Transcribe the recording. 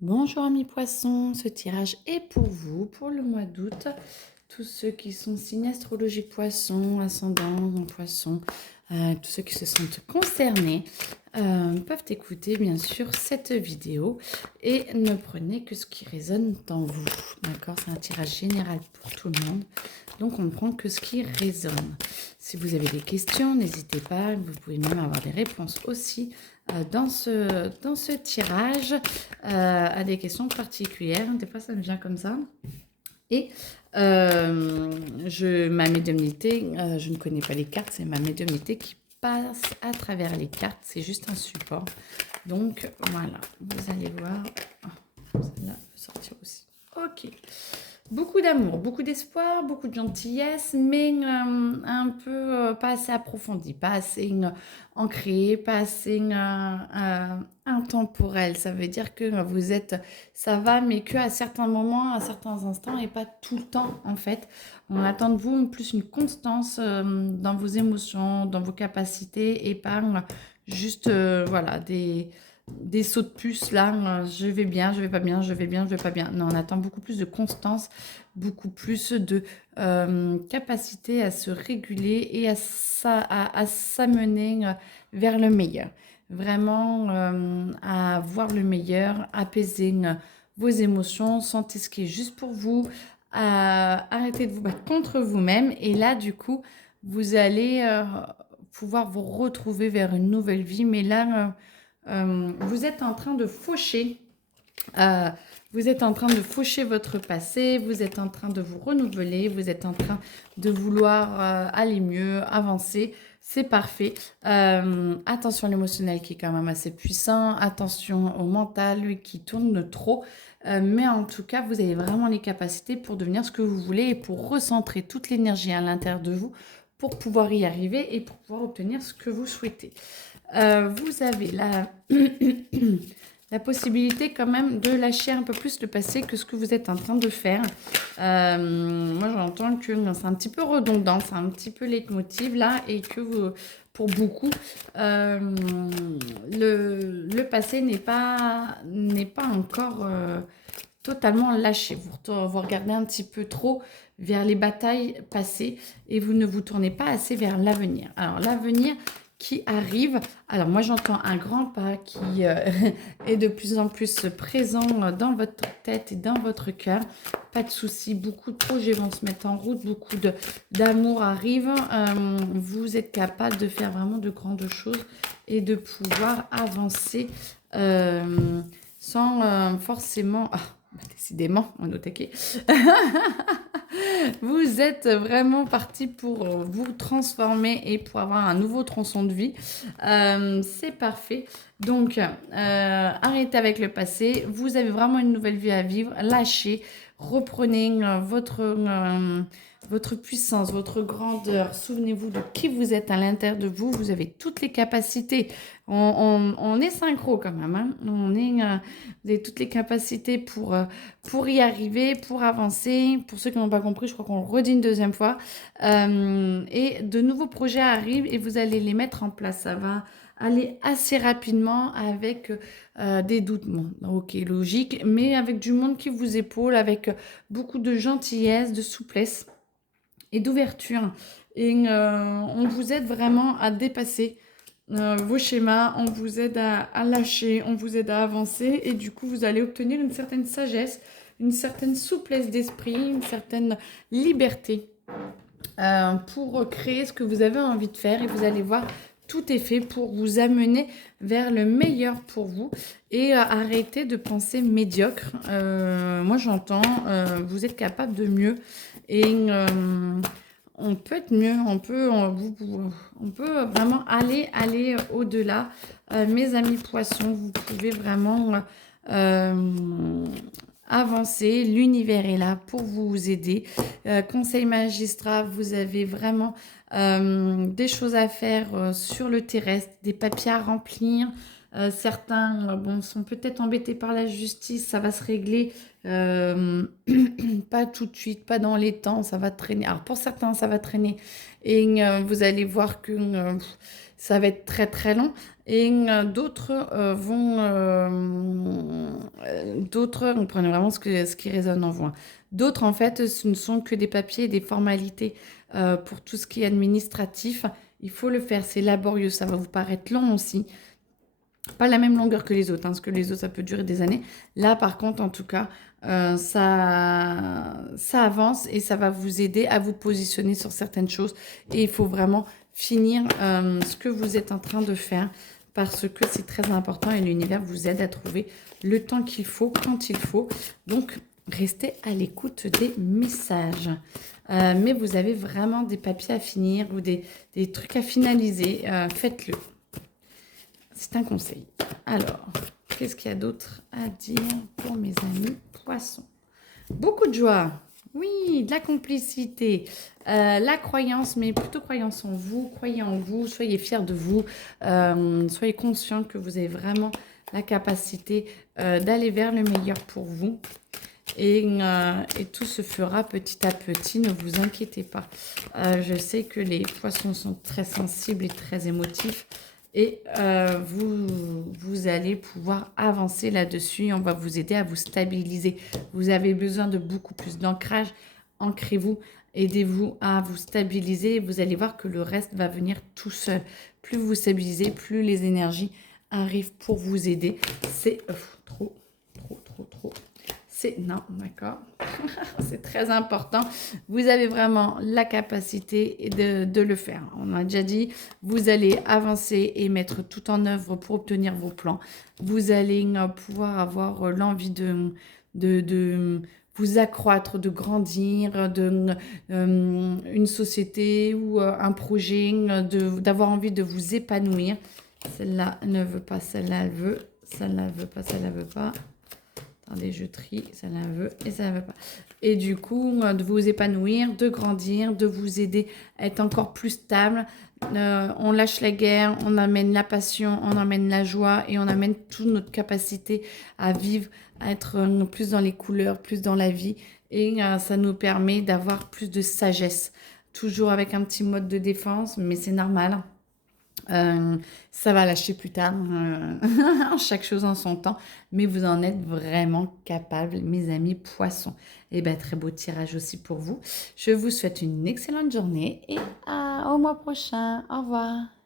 Bonjour amis poissons, ce tirage est pour vous, pour le mois d'août. Tous ceux qui sont signes astrologie poisson, ascendant poisson, tous ceux qui se sentent concernés peuvent écouter bien sûr cette vidéo et ne prenez que ce qui résonne en vous. D'accord, c'est un tirage général pour tout le monde, donc on ne prend que ce qui résonne. Si vous avez des questions, n'hésitez pas, vous pouvez même avoir des réponses aussi dans ce tirage à des questions particulières. Des fois, ça me vient comme ça. Et ma médiumnité, je ne connais pas les cartes, c'est ma médiumnité qui passe à travers les cartes. C'est juste un support. Donc, voilà, vous allez voir. Celle-là peut sortir aussi. Ok. Beaucoup d'amour, beaucoup d'espoir, beaucoup de gentillesse, mais un peu pas assez approfondi, pas assez ancré, pas assez intemporel. Ça veut dire que vous êtes, ça va, mais que à certains moments, à certains instants, et pas tout le temps en fait. On attend de vous plus une constance dans vos émotions, dans vos capacités, et pas juste voilà des sauts de puce là, je vais bien, je vais pas bien, je vais bien, je vais pas bien. Non, on attend beaucoup plus de constance, beaucoup plus de capacité à se réguler et à s'amener vers le meilleur. Vraiment à voir le meilleur, apaiser vos émotions, sentez ce qui est juste pour vous, arrêtez de vous battre contre vous-même et là du coup vous allez pouvoir vous retrouver vers une nouvelle vie, mais là vous êtes en train de faucher. euh, vous êtes en train de faucher votre passé, vous êtes en train de vous renouveler, vous êtes en train de vouloir aller mieux, avancer. C'est parfait. Attention à l'émotionnel qui est quand même assez puissant. Attention au mental, lui qui tourne trop. Mais en tout cas, vous avez vraiment les capacités pour devenir ce que vous voulez et pour recentrer toute l'énergie à l'intérieur de vous pour pouvoir y arriver et pour pouvoir obtenir ce que vous souhaitez. Vous avez la possibilité quand même de lâcher un peu plus le passé que ce que vous êtes en train de faire. Moi, j'entends que c'est un petit peu redondant, c'est un petit peu leitmotiv là, et que pour beaucoup, le passé n'est pas encore totalement lâché. Vous regardez un petit peu trop vers les batailles passées et vous ne vous tournez pas assez vers l'avenir. Alors, l'avenir qui arrive. Alors moi j'entends un grand pas qui est de plus en plus présent dans votre tête et dans votre cœur. Pas de souci, beaucoup de projets vont se mettre en route, beaucoup d'amour arrive. Vous êtes capable de faire vraiment de grandes choses et de pouvoir avancer sans forcément... Ah, bah, décidément, on est au taquet. Vous êtes vraiment parti pour vous transformer et pour avoir un nouveau tronçon de vie. C'est parfait. Donc, arrêtez avec le passé. Vous avez vraiment une nouvelle vie à vivre. Lâchez. Reprenez votre puissance, votre grandeur. Souvenez-vous de qui vous êtes à l'intérieur de vous. Vous avez toutes les capacités. On est synchro quand même. Hein. Vous avez toutes les capacités pour y arriver, pour avancer. Pour ceux qui n'ont pas compris, je crois qu'on le redit une deuxième fois. Et de nouveaux projets arrivent et vous allez les mettre en place. Ça va aller assez rapidement avec des doutes. Bon, ok, logique, mais avec du monde qui vous épaule, avec beaucoup de gentillesse, de souplesse et d'ouverture. Et on vous aide vraiment à dépasser vos schémas, on vous aide à lâcher, on vous aide à avancer et du coup vous allez obtenir une certaine sagesse, une certaine souplesse d'esprit, une certaine liberté pour créer ce que vous avez envie de faire et vous allez voir tout est fait pour vous amener vers le meilleur pour vous et arrêter de penser médiocre. Moi j'entends, vous êtes capable de mieux et on peut être mieux, on peut vraiment aller au-delà. Mes amis poissons, vous pouvez vraiment avancer. L'univers est là pour vous aider. Conseil magistrat, vous avez vraiment des choses à faire sur le terrestre, des papiers à remplir. Certains sont peut-être embêtés par la justice, ça va se régler pas tout de suite, pas dans les temps, ça va traîner. Alors pour certains, ça va traîner et vous allez voir que ça va être très très long et d'autres vont D'autres, vous prenez vraiment ce qui résonne en vous, hein. D'autres, en fait, ce ne sont que des papiers et des formalités pour tout ce qui est administratif. Il faut le faire, c'est laborieux, ça va vous paraître long aussi. Pas la même longueur que les autres, hein, parce que les autres, ça peut durer des années. Là, par contre, en tout cas, ça avance et ça va vous aider à vous positionner sur certaines choses. Et il faut vraiment finir ce que vous êtes en train de faire parce que c'est très important et l'univers vous aide à trouver le temps qu'il faut, quand il faut. Donc, restez à l'écoute des messages. Mais vous avez vraiment des papiers à finir ou des trucs à finaliser. Faites-le. C'est un conseil. Alors, qu'est-ce qu'il y a d'autre à dire pour mes amis poissons? Beaucoup de joie. Oui, de la complicité, la croyance, mais plutôt croyance en vous. Croyez en vous, soyez fiers de vous, soyez conscient que vous avez vraiment la capacité d'aller vers le meilleur pour vous. Et tout se fera petit à petit, ne vous inquiétez pas. Je sais que les poissons sont très sensibles et très émotifs. Et vous allez pouvoir avancer là-dessus. On va vous aider à vous stabiliser. Vous avez besoin de beaucoup plus d'ancrage. Ancrez-vous, aidez-vous à vous stabiliser. Vous allez voir que le reste va venir tout seul. Plus vous vous stabilisez, plus les énergies arrivent pour vous aider. C'est trop. Non, d'accord. C'est très important. Vous avez vraiment la capacité de le faire. On a déjà dit, vous allez avancer et mettre tout en œuvre pour obtenir vos plans. Vous allez pouvoir avoir l'envie de vous accroître, de grandir, une société ou un projet, d'avoir envie de vous épanouir. Celle-là ne veut pas, celle-là elle veut. Celle-là ne veut pas, celle-là ne veut pas. Attendez, je trie, ça la veut et ça ne veut pas. Et du coup, de vous épanouir, de grandir, de vous aider à être encore plus stable. On lâche la guerre, on amène la passion, on amène la joie et on amène toute notre capacité à vivre, à être plus dans les couleurs, plus dans la vie. Et ça nous permet d'avoir plus de sagesse. Toujours avec un petit mode de défense, mais c'est normal. Ça va lâcher plus tard, chaque chose en son temps, mais vous en êtes vraiment capable, mes amis poissons. Et bien, très beau tirage aussi pour vous. Je vous souhaite une excellente journée et au mois prochain. Au revoir.